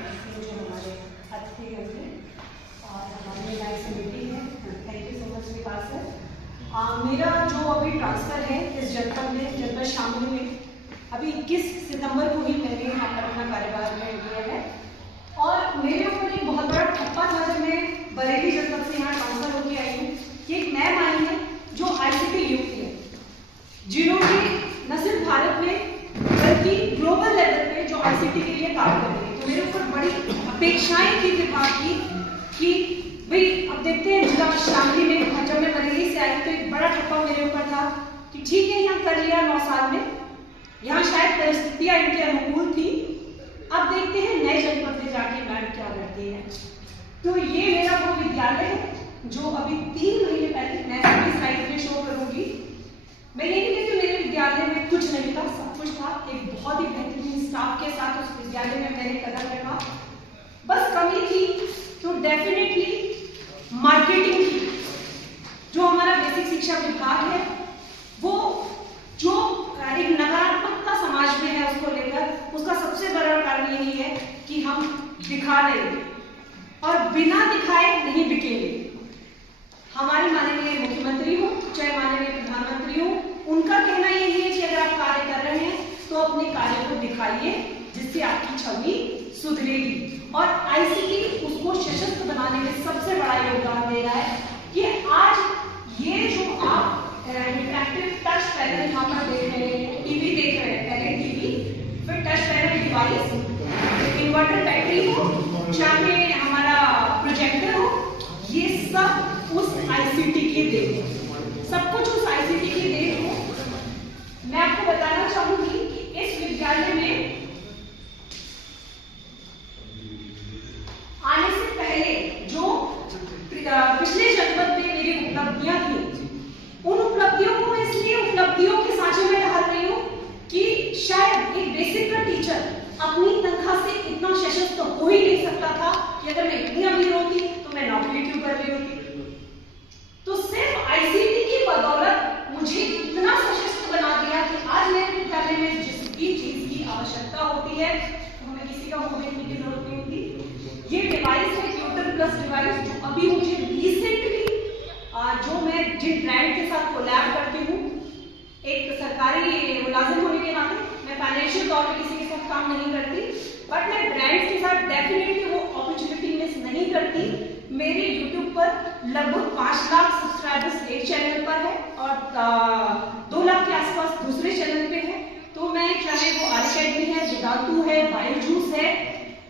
जो हमारे अतिथि होंगे और हमारी लाइव से मीटिंग है। Thank you so much Vikas sir. मेरा जो अभी ट्रांसफ़र है इस जनपद में, जनपद शामली में, अभी 21 सितंबर को ही मैंने यहाँ पर अपना कार्यभार में लिया है और मेरे ऊपर एक बहुत बड़ा ठप्पा था जब मैं बरेली जनपद से यहाँ ट्रांसफ़र होकर आई हूँ कि एक मैम आई है जो ICT युक्त है, जिन्होंने न सिर्फ भारत में बल्कि ग्लोबल लेवल पे जो ICT के लिए काम कर रही है। तो मेरे ऊपर बड़ी अपेक्षाएं थी विभाग की कि भाई अब देखते हैं जिला शामली में जब मैं बरेली से आई तो एक बड़ा ठप्पा मेरे ऊपर था कि ठीक है यहाँ कर लिया 9 साल में, यहाँ शायद परिस्थितियाँ इनके अनुकूल थी, अब देखते हैं नए जनपद में जाके मैम क्या करती है। तो ये मेरा वो विद्यालय है जो अभी 3 महीने पहले मैं अपनी स्लाइड में शो करूंगी। मैं ये नहीं कहती मेरे विद्यालय में कुछ नहीं था, सब कुछ था। एक बहुत ही बेहतरीन स्टाफ के साथ उस विद्यालय में मैंने कदम रखा। बस कमी थी तो डेफिनेटली मार्केटिंग की। जो हमारा बेसिक शिक्षा विभाग है वो जो एक नकारात्मकता समाज में है उसको लेकर, उसका सबसे बड़ा कारण यही है कि हम दिखा नहीं और बिना दिखाए नहीं बिकेंगे। हमारे माननीय मुख्यमंत्री हो चाहे माननीय प्रधानमंत्री हो, उनका कहना यही है कि अगर आप कार्य कर रहे हैं तो अपने कार्य को दिखाइए जिससे आपकी छवि सुधरेगी। और ICT उसको सशक्त बनाने में सबसे बड़ा योगदान दे रहा है कि आज ये जो आप इंटरैक्टिव टच पैनल यहाँ पर देख रहे हैं, टीवी देख रहे हैं, पहले टीवी फिर touch panel device, inverter battery हो चाहे हमारा प्रोजेक्टर हो, ये सब उस ICT की देन है, सब कुछ उस ICT की देन है। मैं आपको बताना चाहूंगी कि इस विद्यालय में आने से पहले जो पिछले जनपद में मेरी उपलब्धियां थी, उन उपलब्धियों को मैं इसलिए उपलब्धियों के सांचे में ढाल रही हूँ कि शायद एक बेसिक का टीचर अपनी तनख्वाह से इतना सशक्त हो ही नहीं सकता था कि अगर मैं इतनी अमीर होती तो मैं नौकरी क्यों कर रही होती। तो सिर्फ ICT की बदौलत मुझे इतना सशक्त बना दिया कि आज मेरे विद्यालय में जिस भी चीज की आवश्यकता होती है तो हमें किसी का मुंह देखने की जरूरत नहीं होती। ये डिवाइस है ट्यूटर प्लस डिवाइस, जो अभी मुझे रिसेंटली जो मैं जिन ब्रांड के साथ कोलैब करती हूँ, एक सरकारी मुलाजिम होने के नाते मैं फाइनेंशियल तौर पर किसी के साथ काम नहीं करती, बट मैं ब्रांड्स के साथ डेफिनेटली वो अपॉर्चुनिटी मिस नहीं करती। मेरे YouTube पर लगभग 5 लाख सब्सक्राइबर्स एक चैनल पर है और 2 लाख के आसपास दूसरे चैनल पे है। तो मैं चाहे वो अनअकैडमी है, वेदांतु है, बायजूस है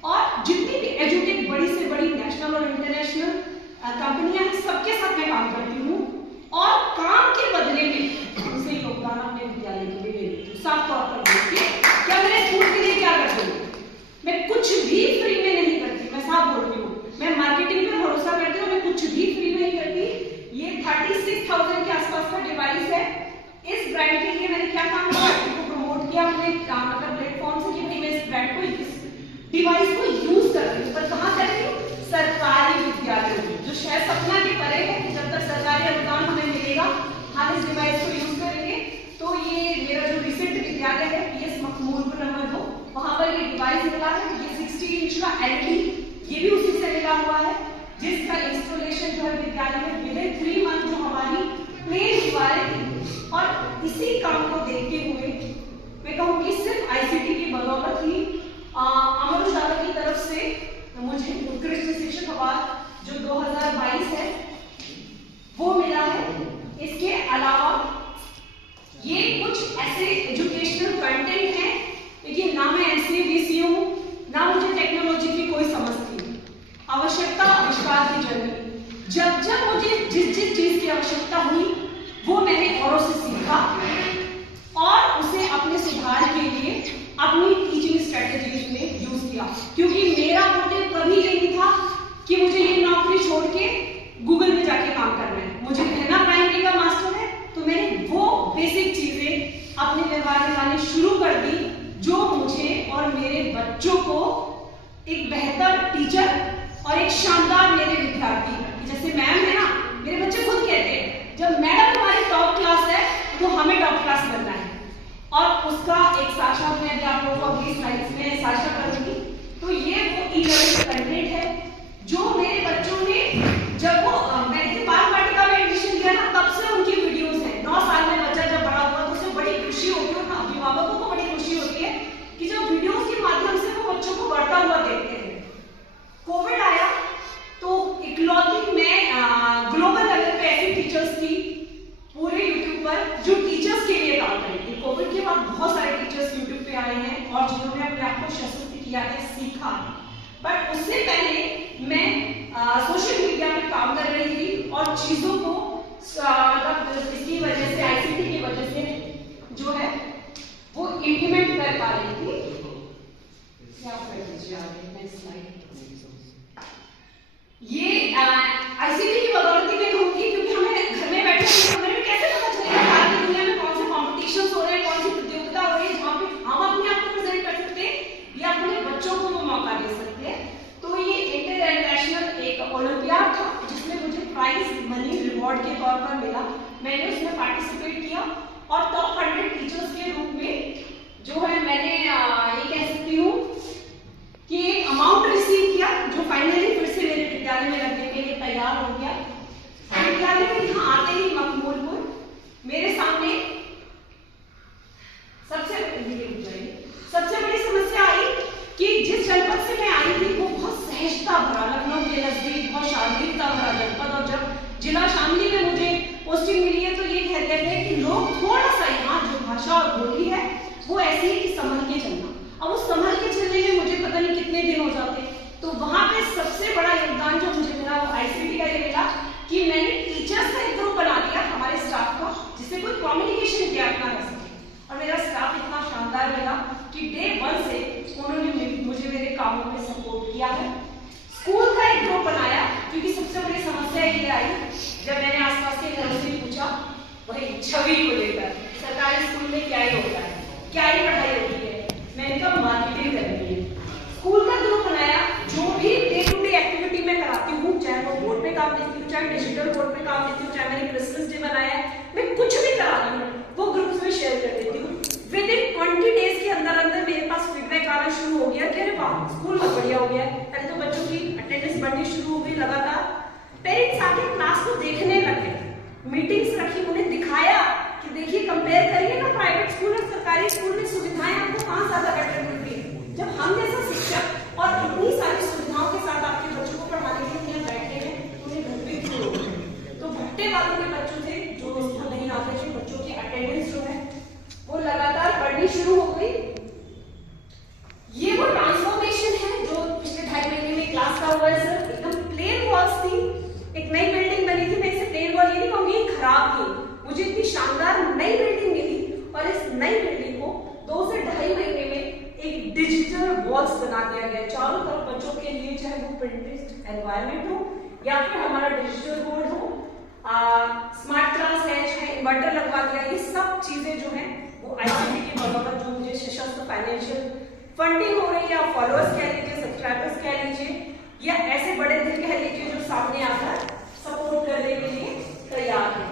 और जितनी भी एजुटेक बड़ी से बड़ी नेशनल और इंटरनेशनल कंपनियां हैं, सबके साथ मैं काम करती हूँ और काम के बदले में उनसे योगदान अपने विद्यालय के लिए ले लेती हूँ। साफ तौर पर बोलती क्या मेरे स्कूल के लिए क्या करती हूँ, मैं कुछ भी फ्री में नहीं करती। मैं साफ बोल रही हूँ, मैं मार्केटिंग पे भरोसा करती हूँ, मैं कुछ भी फ्री में नहीं करती। ये 36,000 के आसपास का डिवाइस है। इस ब्रांड के लिए मैंने क्या काम किया, इसको प्रमोट किया अपने मतलब प्लेटफॉर्म से कि भाई मैं इस ब्रांड को, इस डिवाइस को यूज कर रही हूँ। पर कहाँ कर रही हूँ? सरकारी विद्यालयों में, जो शायद सपना के परे है कि जब तक सरकारी अनुदान हमें मिलेगा हम इस डिवाइस को यूज करेंगे। तो ये मेरा जो रिसेंट विद्यालय है PS मखमूलपुर नंबर 2, वहां पर ये डिवाइस मिला है। ये 60 इंच का LED, ये भी उसी से मिला हुआ है, जिसका इंस्टॉलेशन जो है विद्यालय में विदिन 3 मंथ जो हमारी प्लेन दीवारें थी। और इसी काम को देखते हुए मैं कहूँगी सिर्फ ICT की बदौलत ही अमर उजाला की तरफ से मुझे उत्कृष्ट शिक्षक अवार्ड जो 2022 है वो मिला है। इसके अलावा ये कुछ ऐसे एजुकेशनल कंटेंट है, देखिए ना मैं NCVC हूँ, ना मुझे टेक्नोलॉजी की कोई समझ थी। आवश्यकता आविष्कार की जर्नी, जब जब मुझे जिस जिस चीज की आवश्यकता हुई वो मैंने औरों से सीखा और उसे अपने सुधार के लिए अपनी टीचिंग स्ट्रेटेजीज में यूज किया। क्योंकि मेरा मोटिव कभी ये नहीं था कि मुझे ये नौकरी छोड़ के गूगल में जाके काम करना है, मुझे कहना प्राइमरी का मास्टर है। तो मैंने वो बेसिक चीजें अपने व्यवहार में लानी शुरू कर दी जो मुझे और मेरे बच्चों को एक बेहतर टीचर और एक शानदार मेरे विद्यार्थी, जैसे मैम है ना, मेरे बच्चे खुद कहते हैं जब मैडम हमारी टॉप क्लास है तो हमें टॉप क्लास बनना है। और उसका एक साक्षात मैं भी आप लोगों को अगली स्लाइड्स में साझा करूंगी। तो ये वो किया है, सीखा। बट उससे पहले मैं सोशल मीडिया पे काम कर रही थी और चीजों को मतलब इसकी वजह से, आईसीटी की वजह से जो है वो इम्प्लीमेंट कर पा रही थी। क्या कर दीजिए आगे, नेक्स्ट स्लाइड। ये आईसीटी की बदौलत में कहूंगी, क्योंकि हमें घर में बैठे हमें कैसे पता चलेगा बाहर की दुनिया में कौन से कॉम्पिटिशंस हो रहे हैं, कौन सी प्रतियोगिता हो रही है जहाँ पे हम अपने आप को प्रेजेंट कर सकते हैं या अपने बच्चों को वो मौका दे सकते हैं। तो ये इंटरनेशनल एक ओलंपियाड था जिसमें मुझे प्राइज मनी रिवॉर्ड के तौर पर मिला। मैंने उसमें पार्टिसिपेट किया और टॉप 100 टीचर्स के रूप में जो है मैंने ये कह सकती हूँ कि अमाउंट रिसीव किया, जो फाइनली फिर से मेरे विद्यालय में लगने के लिए तैयार हो गया। विद्यालय में यहाँ आते ही मकबूलपुर मेरे सामने सबसे बड़ी समस्या आई कि जिस जनपद से मैं आई थी वो बहुत सहजता भरा, लखनऊ के नजदीक बहुत शालीनता भरा जनपद, और जब जिला शामली में मुझे पोस्टिंग मिली है तो ये कह रहे थे कि लोग थोड़ा सा यहाँ जो भाषा और बोली है वो ऐसी है कि संभल के चलना। अब उस संभल के चलने में मुझे पता नहीं कितने दिन हो जाते, तो वहां पे सबसे बड़ा योगदान जो मुझे मिला वो आईसीटी का ये मिला कि मैंने टीचर्स का एक ग्रुप बना दिया हमारे स्टाफ का, जिससे कोई कम्युनिकेशन गैप ना रह सके। और मेरा स्टाफ इतना शानदार मिला कि डे 1 से उन्होंने मुझे मेरे कामों में सपोर्ट किया है। स्कूल का एक ग्रुप बनाया, क्योंकि सबसे बड़ी समस्या ये आई जब मैंने आसपास के घरों से पूछा वही छवि को लेकर, सरकारी स्कूल में क्या ही होता है, क्या ही पढ़ाई होती है, मैंने कहा मार्केटिंग करनी है। स्कूल का ग्रुप बनाया, जो भी डे टू डे एक्टिविटी में कराती हूँ, चाहे वो बोर्ड पे काम देती हूँ, चाहे डिजिटल बोर्ड पे काम देती हूँ, चाहे मैंने क्रिसमस डे बनाया है, मैं कुछ भी करा रही हूँ वो ग्रुप्स में शेयर कर देती हूँ। विद इन 20 डेज के अंदर अंदर मेरे पास फीडबैक आना शुरू हो गया कि अरे वाह स्कूल बहुत बढ़िया हो गया। पहले तो बच्चों की अटेंडेंस बढ़नी शुरू हो गई, लगातार पेरेंट्स आके क्लास को देखने लगे, मीटिंग्स रखी, उन्हें दिखाया कि देखिए कंपेयर करिए ना प्राइवेट स्कूल और सरकारी स्कूल में सुविधाएं आपको कहाँ ज्यादा बेटर मिलती है। जब हम जैसा शिक्षक और इतनी सारी सुविधाओं के साथ आपके बच्चों को पढ़ाने के लिए बैठे हैं, उन्हें घर पे क्यों हो रहे हैं। तो भट्टे वालों के बच्चों से जो स्कूल नहीं आते थे, बच्चों की अटेंडेंस जो है वो लगातार बढ़नी शुरू हो गई। ये वो ट्रांसफॉर्मेशन है जो पिछले 2.5 महीने में क्लास का हुआ है सर। एकदम प्लेन वॉल्स थी, एक नई बिल्डिंग बनी थी, मैं इसे प्लेन वॉल ये नहीं कहूंगी खराब थी, मुझे इतनी शानदार नई बिल्डिंग मिली और इस नई बिल्डिंग को 2 से 2.5 महीने में एक डिजिटल वॉल्स बना दिया गया चारों तरफ बच्चों के लिए, चाहे वो प्रिंटेड एनवायरनमेंट हो या फिर हमारा डिजिटल बोर्ड हो, स्मार्ट क्लास है, चाहे इन्वर्टर लगवा दिया। ये सब चीजें जो है वो आईसीटी की बदौलत जो मुझे सशक्त फाइनेंशियल फंडिंग हो रही है, या फॉलोअर्स कह लीजिए, सब्सक्राइबर्स कह लीजिए, या ऐसे बड़े दिल कह लीजिए जो सामने आकर सपोर्ट करने के लिए तैयार है।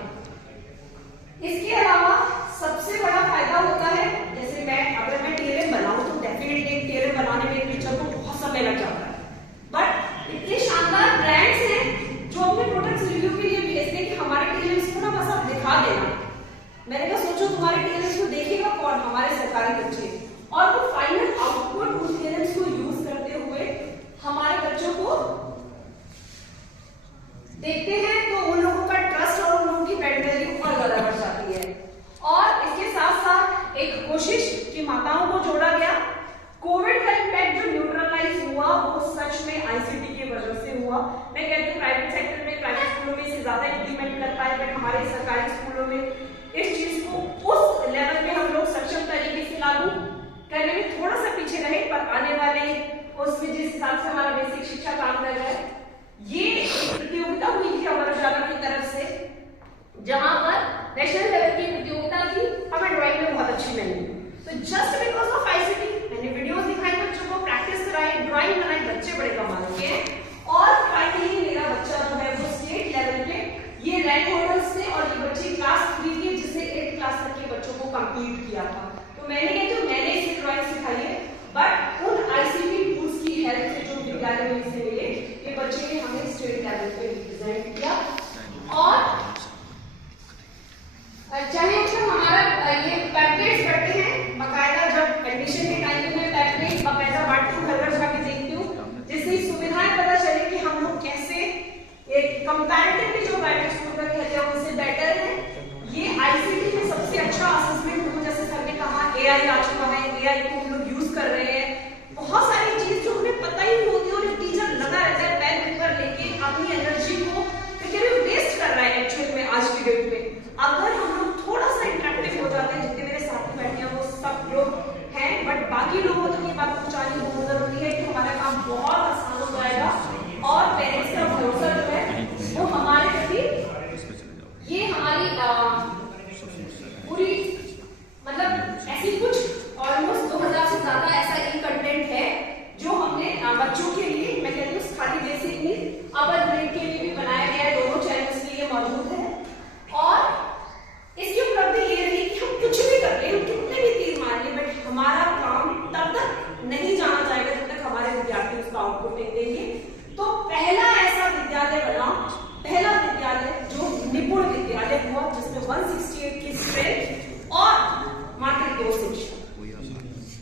इसके अलावा सबसे बड़ा फायदा होता है, जैसे अगर मैं टीएलएम बनाऊं तो डेफिनेटली टीएलएम बनाने में टीचर को बहुत समय लग जाता है, बट इतने शानदार ब्रांड्स हैं जो अपने प्रोडक्ट्स रिव्यू के लिए भेजते हैं कि हमारे टीएलएम्स को ना बस आप दिखा देना। मैंने कहा सोचो तुम्हारे टीएलएम्स को देखेगा कौन, हमारे सरकारी बच्चे, और वो फाइनल आउटपुट उस टीएलएम्स को यूज करते हुए हमारे बच्चों को देखते हैं, तो उन लोगों का ट्रस्ट और उन लोगों की ब्रांड वैल्यू और ज्यादा बढ़ जाती है। और इसके साथ साथ एक कोशिश कि माताओं को जोड़ा गया। कोविड का इम्पैक्ट जो न्यूट्रलाइज हुआ वो सच में आईसीटी की वजह से हुआ। मैं कहती हूँ प्राइवेट सेक्टर में, प्राइवेट स्कूलों में इसे ज्यादा इम्प्लीमेंट कर पाए, बट हमारे सरकारी स्कूलों में इस चीज को उस लेवल पे हम लोग सक्षम तरीके से लागू करने में थोड़ा सा पीछे रहे, पर आने वाले उसमें जिस हिसाब से हमारा बेसिक शिक्षा काम कर रहा है, ये एक प्रतियोगिता हुई थी अमर उजाला की तरफ से, जहां पर नेशनल लेवल की प्रतियोगिता थी और मैं ड्राइंग में बहुत अच्छी बनी। तो जस्ट बिकॉज ऑफ आईसीटी मैंने वीडियोस दिखाई, बच्चों को प्रैक्टिस कराई, ड्राइंग बनाई, बच्चे बड़े कमाल के हैं, और फाइनली मेरा बच्चा जो है वो स्टेट लेवल पे ये रैंक होल्डर्स थे, और ये बच्चे क्लास 3 के जिससे 8th क्लास तक के बच्चों को कंप्लीट किया था। तो मैंने इसे ड्राइंग सिखाई है, बट उन आईसीटी टूल्स की हेल्प से जो विद्यालय में इसे मिले, ये बच्चे ने हमें स्टेट लेवल पे रिप्रेजेंट किया। और चाहे हमारा ये पैम्पलेट्स बढ़ते हैं, बाकायदा जब एडमिशन के आपको पिन देंगे। तो पहला ऐसा विद्यालय बना, पहला विद्यालय जो निपुण विद्यालय हुआ, जिसमें 168 की स्ट्रेंथ और मात्र 2 शिक्षक।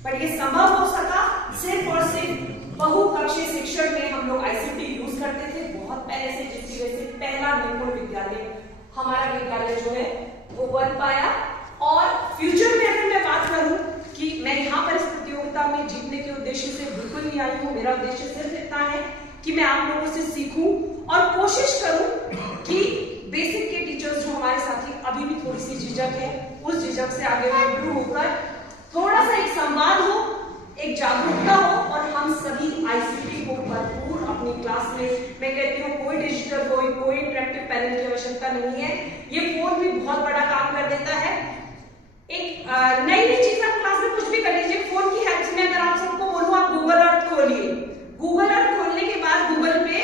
पर ये संभव हो सका सिर्फ और सिर्फ बहुकक्षीय शिक्षण में हम लोग आईसीटी यूज करते थे बहुत पहले से, जिसकी वजह से पहला निपुण विद्यालय हमारा विद्यालय जो है वो बन पाया। और फ्यूचर में अगर मैं बात करूं कि मैं यहाँ पर इस प्रतियोगिता में जीतने के उद्देश्य से बिल्कुल नहीं आई हूँ, मेरा उद्देश्य सिर्फ इतना है कि मैं आप लोगों से सीखूं और कोशिश करूं कि बेसिक के टीचर्स जो हमारे साथी अभी भी थोड़ी सी झिझक है, उस झिझक से आगे मैं इम्प्रूव होकर थोड़ा सा एक संवाद हो, एक जागरूकता हो और हम सभी आईसीटी को भरपूर अपनी क्लास में, मैं कहती हूँ कोई डिजिटल कोई इंटरेक्टिव पैनल की आवश्यकता नहीं है। ये फोन भी बहुत बड़ा काम कर देता है। एक नई चीज आप क्लास में कुछ भी कर लीजिए, फोन की हेल्प से अगर आप सबको बोलूं आप गूगल अर्थ खोलिए, गूगल अर्थ खोलने के बाद गूगल पे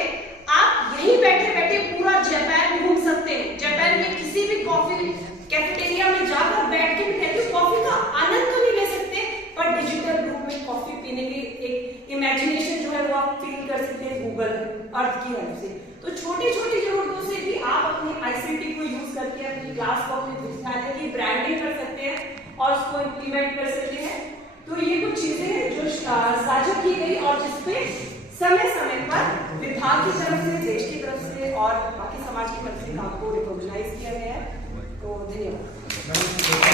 आप यहीं बैठे बैठे पूरा जापान घूम सकते हैं। जापान में किसी भी कॉफी कैफेटेरिया में जाकर बैठ के भी कॉफी का आनंद तो नहीं ले सकते, पर डिजिटल रूप में कॉफी पीने की एक इमेजिनेशन जो है वो आप फील कर सकते हैं गूगल अर्थ की हेल्प से। तो छोटी छोटी जरूरतों से भी आप अपनी आईसीटी को यूज करके अपनी क्लास को, अपने विद्यालय की ब्रांडिंग कर सकते हैं और उसको इम्प्लीमेंट कर सकते हैं। तो ये कुछ चीजें हैं जो साझा की गई और जिसपे समय समय पर विभाग की तरफ से, देश की तरफ से और बाकी समाज की तरफ से काम को रिकॉग्नाइज किया गया है। तो धन्यवाद।